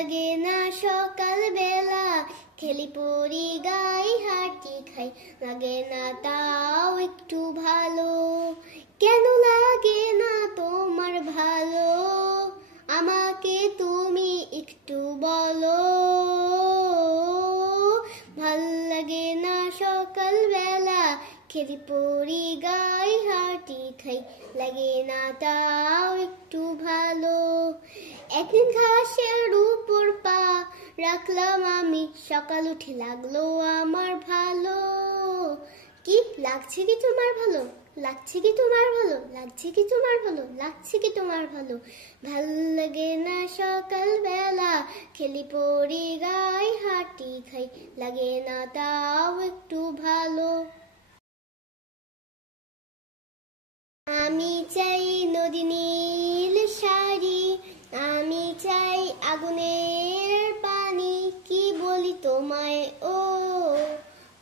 লাগে না সকাল বেলা, খেলি পড়ি গাই হাঁটি খাই, লাগে না তাও একটু ভালো। কেন লাগে না তোমার ভালো, আমাকে তুমি একটু বলো। ভাল লাগে না সকাল বেলা, খেলি পড়ি গাই হাঁটি খাই, লাগে না তাও একটু ভালো। একদিন ঘাসের উপর পা রাখলাম আমি, সকাল উঠে লাগলো আমার ভালো। কি লাগছে কি তোমার ভালো, লাগছে কি তোমার ভালো, লাগছে কি তোমার ভালো, লাগছে কি তোমার ভালো। ভাল লাগে না সকাল বেলা, খেলি পড়ি গাই হাঁটি খাই, লাগে না তাও একটু ভালো। আমি চাই নদী নীল শাড়ি, আমি চাই আগুনের পানি, কি বলি তোমায় ও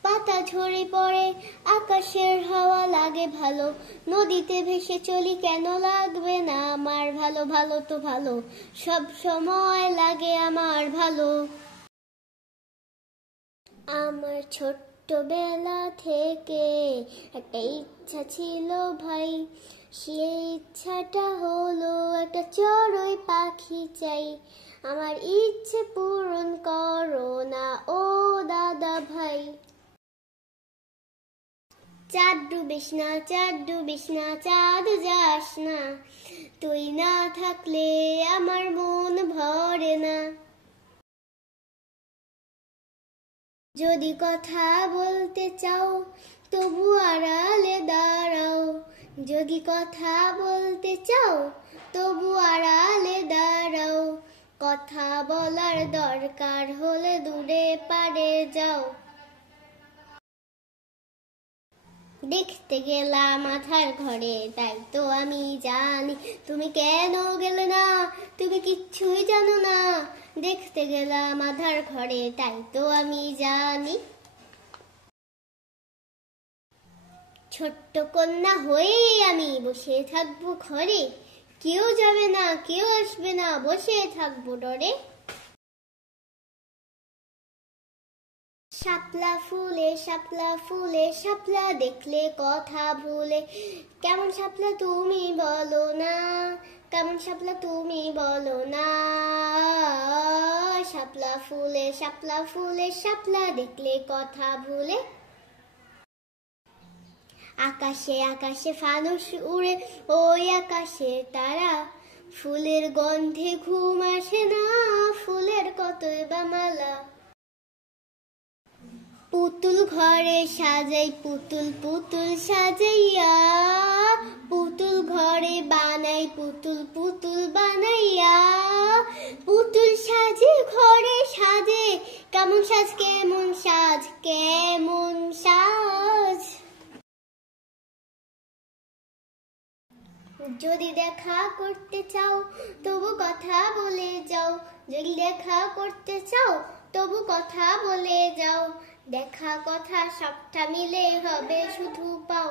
পাতা ঝরে পড়ে, আকাশের হাওয়া লাগে ভালো, নদীতে ভেসে চলি কেন লাগবে না আমার ভালো। ভালো তো ভালো, সব সময় লাগে আমার ভালো। আমার ছোট্টবেলা থেকে একটা ইচ্ছা ছিল ভাই, সেই ইচ্ছাটা হলো একটা চড়ুই পাখি চাই। আমার ইচ্ছে পূরণ করো না ও দাদা ভাই। চাঁদ ডুবিস না, চাঁদ ডুবিস না, চাঁদ যাস না, তুই না থাকলে আমার মন ভরে না। যদি কথা বলতে চাও তবু আড়ালে দাঁড়াও, যদি কথা বলতে চাও তবু আড়ালে দাঁড়াও, কথা বলার দরকার হলে দূরে পারে যাও। দেখতে গেলাম মাথার ঘরে, তাই তো আমি জানি তুমি কেন গেলে না, তুমি কিচ্ছুই জানো না। দেখতে গেলাম মাথার ঘরে, তাই তো আমি জানি। ছোট্ট কন্যা হয়ে আমি বসে থাকবো ঘরে, কেউ যাবে না কেউ আসবে না, বসে থাকবো ডরে। শাপলা ফুলে শাপলা ফুলে, শাপলা দেখলে কথা ভুলে, কেমন শাপলা তুমি বলো না, কেমন শাপলা তুমি বলো না। শাপলা ফুলে শাপলা ফুলে, শাপলা দেখলে কথা ভুলে। আকাশে আকাশে ফানুস উড়ে, ওই আকাশে তারা, ফুলের গন্ধে ঘুম আসে না, ফুলের কতই বা মালা। পুতুল ঘরে সাজাই পুতুল পুতুল সাজাইয়া, পুতুল ঘরে বানাই পুতুল পুতুল বানাইয়া, পুতুল সাজে ঘরে সাজে, কেমন সাজ কেমন সাজ কেমন সাজ। যদি দেখা করতে চাও তবু কথা বলে যাও, যদি দেখা করতে চাও তবু কথা বলে যাও, দেখা কথা সবটা মিলে হবে শুধু পাও।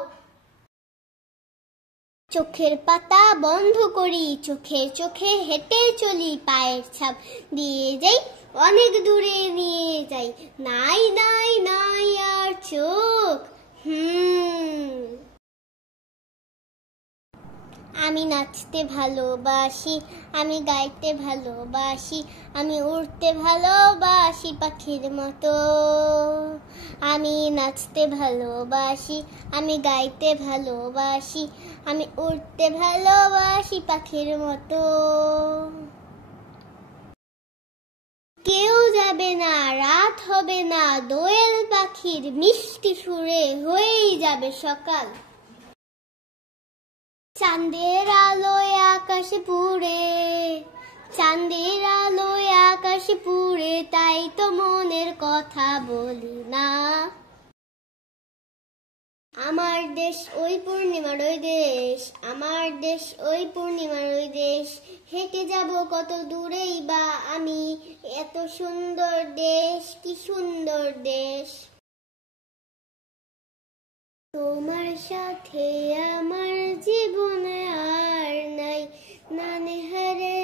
চোখের পাতা বন্ধ করি, চোখে চোখে হেঁটে চলি, পায়ের ছাপ দিয়ে যাই অনেক দূরে নিয়ে যাই, নাই নাই নাই আর চোখ। আমি নাচতে ভালোবাসি, আমি গাইতে ভালোবাসি, আমি উড়তে ভালোবাসি পাখির মতো। আমি নাচতে ভালোবাসি, আমি গাইতে ভালোবাসি, আমি উড়তে ভালোবাসি পাখির মতো। কেউ যাবে না রাত হবে না, দোয়েল পাখির মিষ্টি সুরে হয়েই যাবে সকাল। চাঁদের আলোয় আকাশে পুড়ে, চাঁদের আলোয় আকাশে পুড়ে, তাই তো মনের কথা বলি না। আমার দেশ ওই পূর্ণিমার ওই দেশ, আমার দেশ ওই পূর্ণিমার ওই দেশ, হেঁটে যাব কত দূরেই বা আমি, এত সুন্দর দেশ কি সুন্দর দেশ। তোমার সাথে আমার জীবনে আর নাই নানে হারে,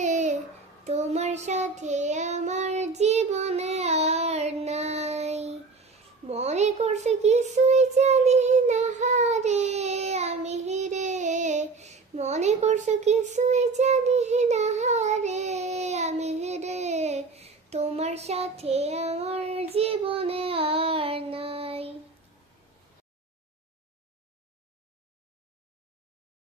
তোমার সাথে আমার জীবনে আর নাই। মনে করছো কিছুই জানি না হারে আমি রে, মনে করছো কিছুই জানি না হারে আমি রে, তোমার সাথে আমার জীবন